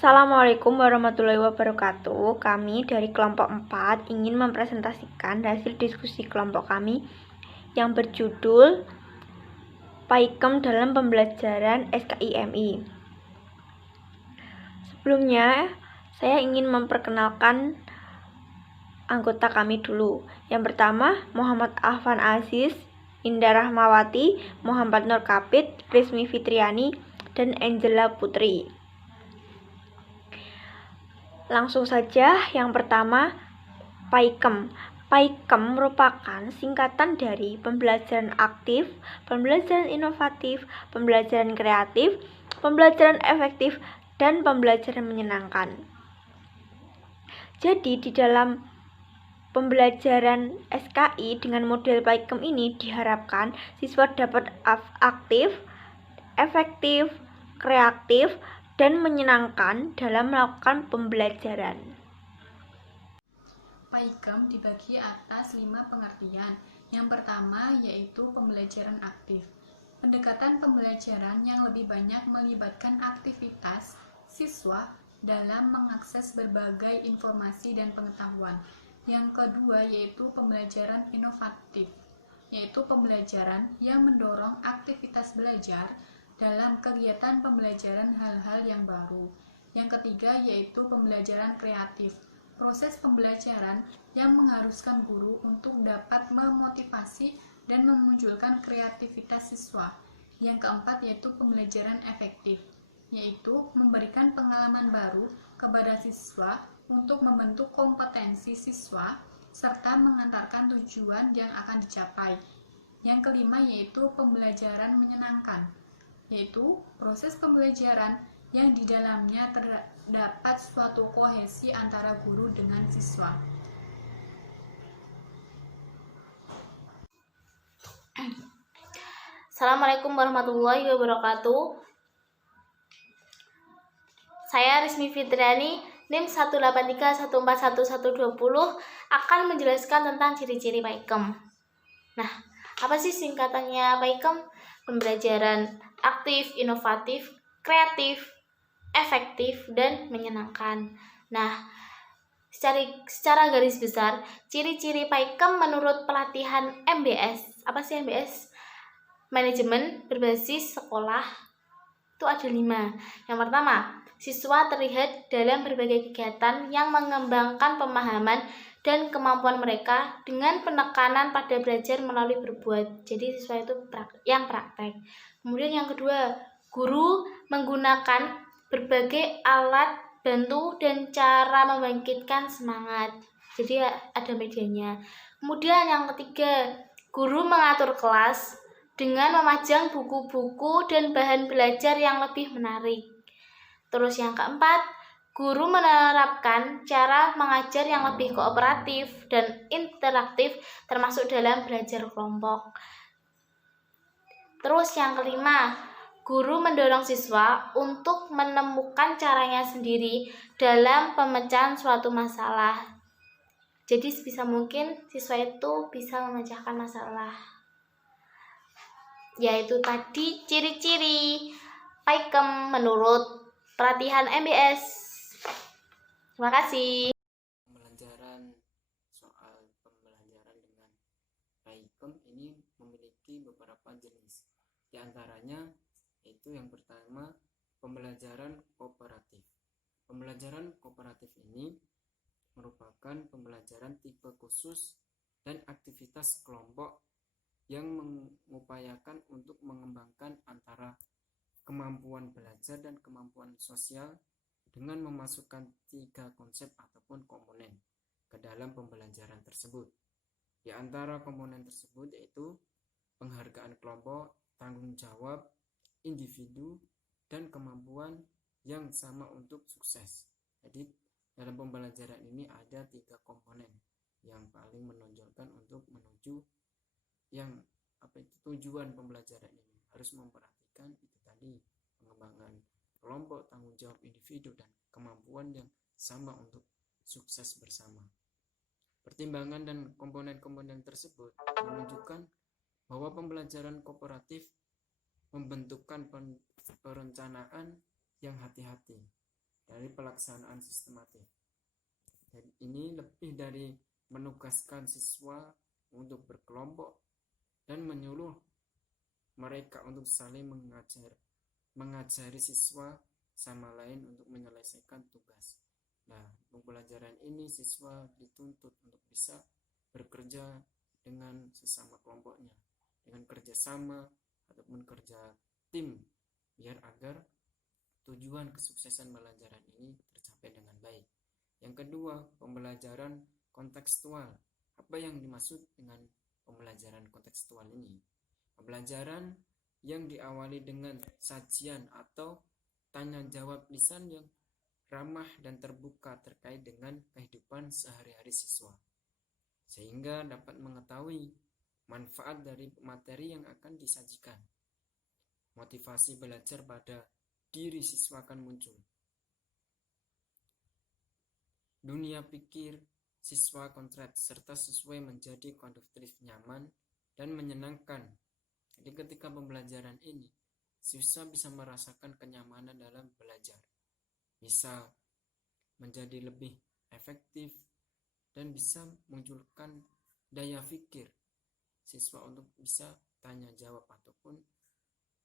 Assalamualaikum warahmatullahi wabarakatuh. Kami dari kelompok 4 ingin mempresentasikan hasil diskusi kelompok kami yang berjudul PAIKEM dalam pembelajaran SKIMI. Sebelumnya, saya ingin memperkenalkan anggota kami dulu. Yang pertama, Muhammad Afan Aziz, Indah Rahmawati, Muhammad Nur Kapit, Rizmi Fitriani, dan Angela Putri. Langsung saja, yang pertama, PAIKEM. PAIKEM merupakan singkatan dari pembelajaran aktif, pembelajaran inovatif, pembelajaran kreatif, pembelajaran efektif, dan pembelajaran menyenangkan. Jadi, di dalam pembelajaran SKI dengan model PAIKEM ini diharapkan siswa dapat aktif, efektif, kreatif, dan menyenangkan dalam melakukan pembelajaran. PAIKEM dibagi atas 5 pengertian. Yang pertama yaitu pembelajaran aktif. Pendekatan pembelajaran yang lebih banyak melibatkan aktivitas siswa dalam mengakses berbagai informasi dan pengetahuan. Yang kedua yaitu pembelajaran inovatif, yaitu pembelajaran yang mendorong aktivitas belajar dalam kegiatan pembelajaran hal-hal yang baru. Yang ketiga yaitu pembelajaran kreatif, proses pembelajaran yang mengharuskan guru untuk dapat memotivasi dan memunculkan kreativitas siswa. Yang keempat yaitu pembelajaran efektif, yaitu memberikan pengalaman baru kepada siswa untuk membentuk kompetensi siswa serta mengantarkan tujuan yang akan dicapai. Yang kelima yaitu pembelajaran menyenangkan, yaitu proses pembelajaran yang di dalamnya terdapat suatu kohesi antara guru dengan siswa. Assalamualaikum warahmatullahi wabarakatuh. Saya Rizmi Fitriani, NIM 183141120 akan menjelaskan tentang ciri-ciri PAIKEM. Nah, apa sih singkatannya PAIKEM? Pembelajaran aktif, inovatif, kreatif, efektif, dan menyenangkan. Nah, secara garis besar, ciri-ciri PAIKEM menurut pelatihan MBS. Apa sih MBS? Manajemen berbasis sekolah. Itu ada 5. Yang pertama, siswa terlihat dalam berbagai kegiatan yang mengembangkan pemahaman dan kemampuan mereka dengan penekanan pada belajar melalui berbuat. Jadi siswa itu yang praktek. Kemudian yang kedua, guru menggunakan berbagai alat bantu dan cara membangkitkan semangat. Jadi ada medianya. Kemudian yang ketiga, guru mengatur kelas dengan memajang buku-buku dan bahan belajar yang lebih menarik. Terus yang keempat, guru menerapkan cara mengajar yang lebih kooperatif dan interaktif termasuk dalam belajar kelompok. Terus yang kelima, guru mendorong siswa untuk menemukan caranya sendiri dalam pemecahan suatu masalah. Jadi sebisa mungkin siswa itu bisa memecahkan masalah. Yaitu tadi ciri-ciri PAIKEM menurut pelatihan MBS. Terima kasih. Pembelajaran soal pembelajaran dengan PAIKEM ini memiliki beberapa jenis. Di antaranya yaitu yang pertama pembelajaran kooperatif. Pembelajaran kooperatif ini merupakan pembelajaran tipe khusus dan aktivitas kelompok yang mengupayakan untuk mengembangkan antara kemampuan belajar dan kemampuan sosial dengan memasukkan 3 konsep ataupun komponen ke dalam pembelajaran tersebut. Di antara komponen tersebut yaitu penghargaan kelompok, tanggung jawab individu, dan kemampuan yang sama untuk sukses. Jadi dalam pembelajaran ini ada 3 komponen yang paling menonjolkan untuk menuju yang tujuan pembelajaran ini. Harus memperhatikan itu tadi, pengembangan kelompok, tanggung jawab individu, dan kemampuan yang sama untuk sukses bersama. Pertimbangan dan komponen-komponen tersebut menunjukkan bahwa pembelajaran kooperatif membentukkan perencanaan yang hati-hati dari pelaksanaan sistematif. Jadi ini lebih dari menugaskan siswa untuk berkelompok dan menyuruh mereka untuk saling mengajari siswa sama lain untuk menyelesaikan tugas. Nah, pembelajaran ini siswa dituntut untuk bisa bekerja dengan sesama kelompoknya, dengan kerjasama ataupun kerja tim, biar agar tujuan kesuksesan pembelajaran ini tercapai dengan baik. Yang kedua, pembelajaran kontekstual. Apa yang dimaksud dengan pembelajaran kontekstual ini? Pembelajaran yang diawali dengan sajian atau tanya jawab lisan yang ramah dan terbuka terkait dengan kehidupan sehari-hari siswa, sehingga dapat mengetahui manfaat dari materi yang akan disajikan. Motivasi belajar pada diri siswa akan muncul. Dunia pikir siswa kontrak serta sesuai menjadi konduktif, nyaman, dan menyenangkan. Jadi ketika pembelajaran ini, siswa bisa merasakan kenyamanan dalam belajar, bisa menjadi lebih efektif, dan bisa munculkan daya pikir siswa untuk bisa tanya jawab ataupun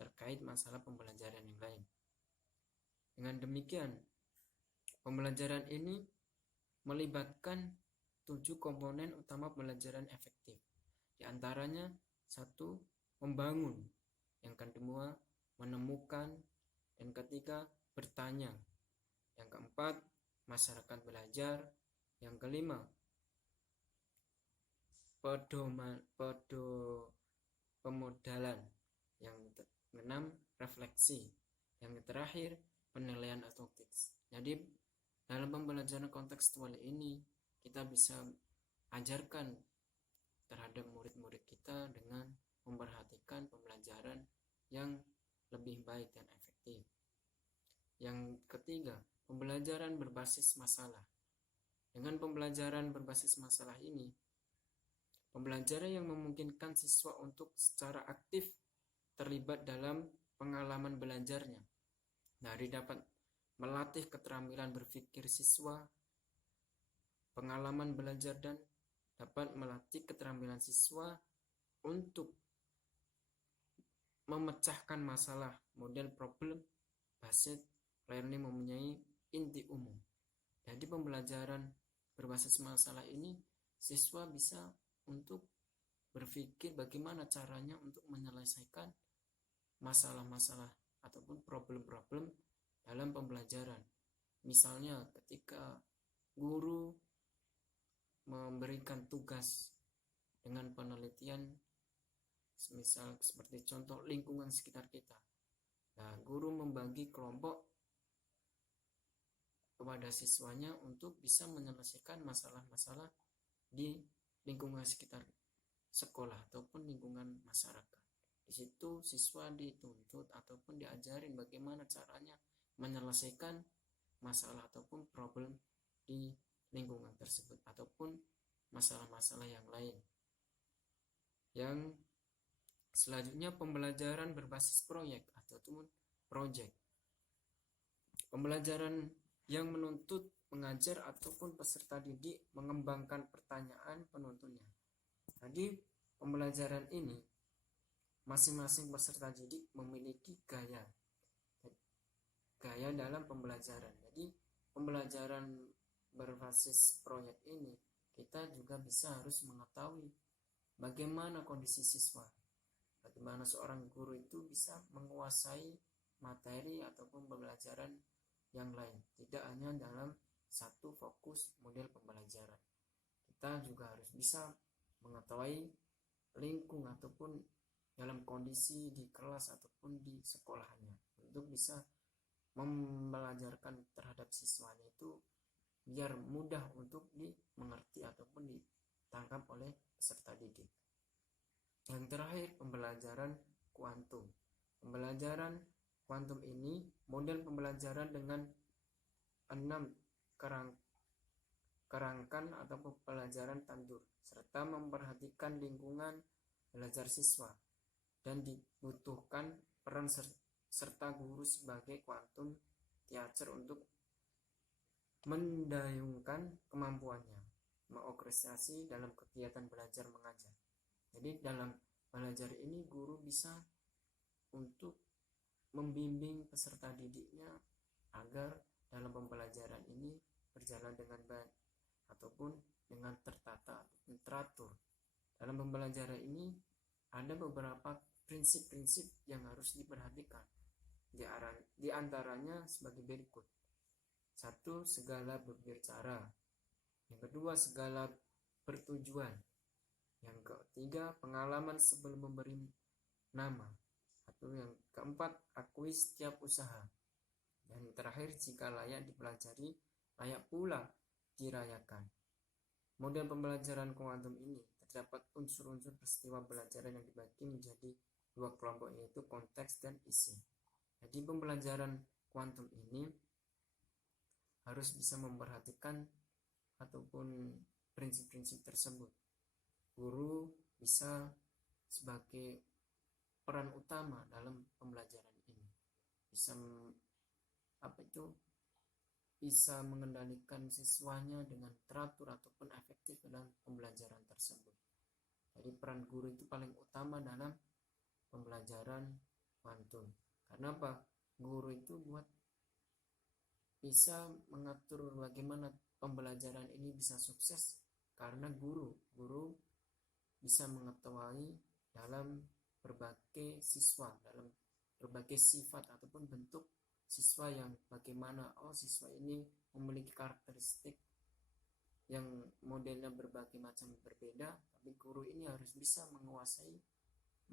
terkait masalah pembelajaran yang lain. Dengan demikian, pembelajaran ini melibatkan 7 komponen utama pembelajaran efektif. Di antaranya 1. Membangun, yang kedua menemukan, dan ketiga bertanya, yang keempat masyarakat belajar, yang kelima pemodalan, yang keenam refleksi, yang terakhir penilaian otomatis. Jadi dalam pembelajaran kontekstual ini kita bisa ajarkan terhadap murid-murid kita dengan memperhatikan pembelajaran yang lebih baik dan efektif. Yang ketiga, pembelajaran berbasis masalah. Dengan pembelajaran berbasis masalah ini, pembelajaran yang memungkinkan siswa untuk secara aktif terlibat dalam pengalaman belajarnya. Dari dapat melatih keterampilan berpikir siswa, pengalaman belajar, dan dapat melatih keterampilan siswa untuk memecahkan masalah. Model problem based learning mempunyai inti umum. Jadi pembelajaran berbasis masalah ini siswa bisa untuk berpikir bagaimana caranya untuk menyelesaikan masalah-masalah ataupun problem-problem dalam pembelajaran. Misalnya ketika guru memberikan tugas dengan penelitian, misal seperti contoh lingkungan sekitar kita. Nah, guru membagi kelompok kepada siswanya untuk bisa menyelesaikan masalah-masalah di lingkungan sekitar sekolah ataupun lingkungan masyarakat. Di situ siswa dituntut ataupun diajarin bagaimana caranya menyelesaikan masalah ataupun problem di lingkungan tersebut ataupun masalah-masalah yang lain. Yang selanjutnya pembelajaran berbasis proyek ataupun project. Pembelajaran yang menuntut pengajar ataupun peserta didik mengembangkan pertanyaan penuntunnya. Jadi pembelajaran ini masing-masing peserta didik memiliki gaya dalam pembelajaran. Jadi pembelajaran berbasis proyek ini kita juga bisa harus mengetahui bagaimana kondisi siswa, bagaimana seorang guru itu bisa menguasai materi ataupun pembelajaran yang lain, tidak hanya dalam satu fokus model pembelajaran. Kita juga harus bisa mengetahui lingkungan ataupun dalam kondisi di kelas ataupun di sekolahnya untuk bisa membelajarkan terhadap siswanya itu biar mudah untuk dimengerti ataupun ditangkap oleh peserta didik. Yang terakhir, pembelajaran kuantum. Pembelajaran kuantum ini model pembelajaran dengan 6 kerangkan atau pembelajaran tandur serta memperhatikan lingkungan belajar siswa dan dibutuhkan peran serta guru sebagai quantum teacher untuk mendayungkan kemampuannya mengorkestrasi dalam kegiatan belajar mengajar. Jadi dalam belajar ini guru bisa untuk membimbing peserta didiknya agar dalam pembelajaran ini berjalan dengan baik ataupun dengan tertata ataupun teratur. Dalam pembelajaran ini ada beberapa prinsip-prinsip yang harus diperhatikan. Di antaranya sebagai berikut. 1. Segala berbicara. Yang kedua, segala bertujuan. Yang ketiga, pengalaman sebelum memberi nama. Atau yang keempat, akui setiap usaha. Dan yang terakhir, jika layak dipelajari, layak pula dirayakan. Model pembelajaran kuantum ini terdapat unsur-unsur peristiwa pembelajaran yang dibagi menjadi dua kelompok, yaitu konteks dan isi. Jadi pembelajaran kuantum ini harus bisa memperhatikan ataupun prinsip-prinsip tersebut. Guru bisa sebagai peran utama dalam pembelajaran ini, bisa mengendalikan siswanya dengan teratur ataupun efektif dalam pembelajaran tersebut. Jadi peran guru itu paling utama dalam pembelajaran kuantum. Karena apa? Guru itu bisa mengatur bagaimana pembelajaran ini bisa sukses, karena guru bisa mengetahui dalam berbagai siswa, dalam berbagai sifat ataupun bentuk siswa yang bagaimana. Siswa ini memiliki karakteristik yang modelnya berbagai macam berbeda, tapi guru ini harus bisa menguasai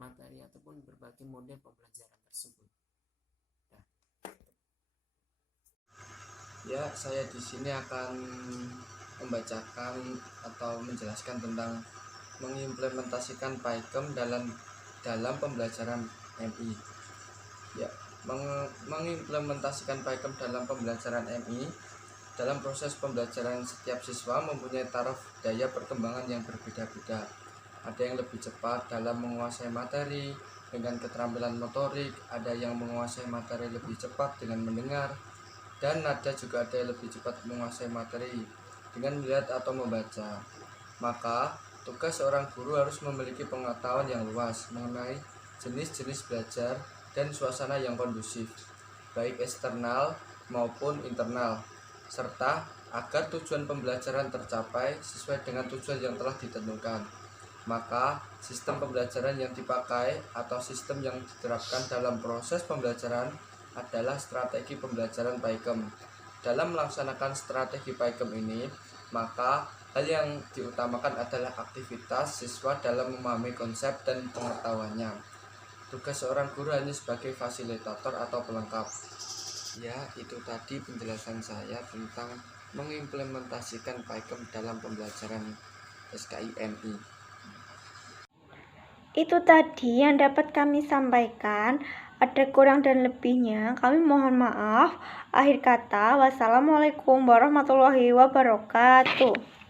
materi ataupun berbagai model pembelajaran tersebut. Ya, saya di sini akan membacakan atau menjelaskan tentang mengimplementasikan PAIKM dalam pembelajaran MI. Ya, mengimplementasikan PAIKM dalam pembelajaran MI. Dalam proses pembelajaran, setiap siswa mempunyai taraf daya perkembangan yang berbeda-beda. Ada yang lebih cepat dalam menguasai materi dengan keterampilan motorik, ada yang menguasai materi lebih cepat dengan mendengar, dan ada juga ada yang lebih cepat menguasai materi dengan melihat atau membaca. Maka tugas seorang guru harus memiliki pengetahuan yang luas mengenai jenis-jenis belajar dan suasana yang kondusif, baik eksternal maupun internal, serta agar tujuan pembelajaran tercapai sesuai dengan tujuan yang telah ditentukan. Maka sistem pembelajaran yang dipakai atau sistem yang diterapkan dalam proses pembelajaran adalah strategi pembelajaran PAIKM. Dalam melaksanakan strategi PAIKM ini, maka hal yang diutamakan adalah aktivitas siswa dalam memahami konsep dan pengetahuannya. Tugas seorang guru hanya sebagai fasilitator atau pelengkap. Ya, itu tadi penjelasan saya tentang mengimplementasikan PAIKM dalam pembelajaran SKIMI. Itu tadi yang dapat kami sampaikan. Ada kurang dan lebihnya, kami mohon maaf. Akhir kata, wassalamualaikum warahmatullahi wabarakatuh.